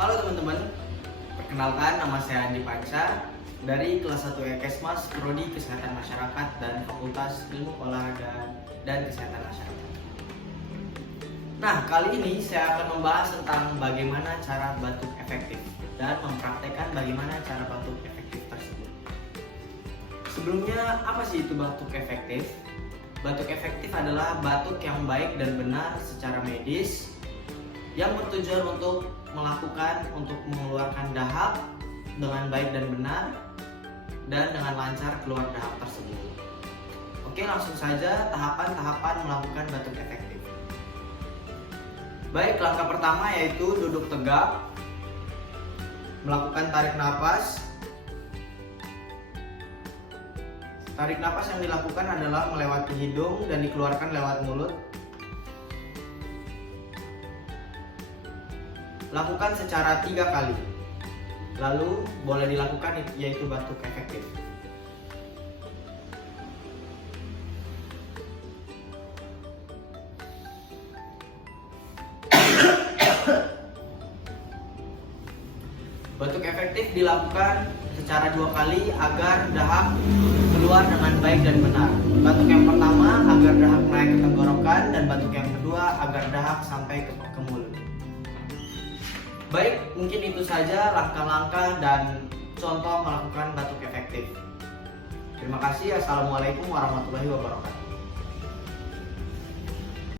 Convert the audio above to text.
Halo teman-teman, perkenalkan nama saya Andi Panca dari kelas 1 Ekesmas, Prodi Kesehatan Masyarakat dan Fakultas Ilmu Olahraga dan Kesehatan Masyarakat. Nah, kali ini saya akan membahas tentang bagaimana cara batuk efektif dan mempraktekkan bagaimana cara batuk efektif tersebut. Sebelumnya, apa sih itu batuk efektif? Batuk efektif adalah batuk yang baik dan benar secara medis yang bertujuan untuk mengeluarkan dahak dengan baik dan benar dan dengan lancar keluar dahak tersebut. Oke, langsung saja tahapan-tahapan melakukan batuk efektif. Baik, langkah pertama yaitu duduk tegak, melakukan tarik nafas. Tarik nafas yang dilakukan adalah melewati hidung dan dikeluarkan lewat mulut. Lakukan secara 3 kali. Lalu boleh dilakukan yaitu batuk efektif. Batuk efektif dilakukan secara 2 kali agar dahak keluar dengan baik dan benar. Batuk yang pertama agar dahak naik ke tenggorokan dan batuk yang kedua agar dahak sampai ke mulut. Baik, mungkin itu saja langkah-langkah dan contoh melakukan batuk efektif. Terima kasih. Assalamualaikum warahmatullahi wabarakatuh.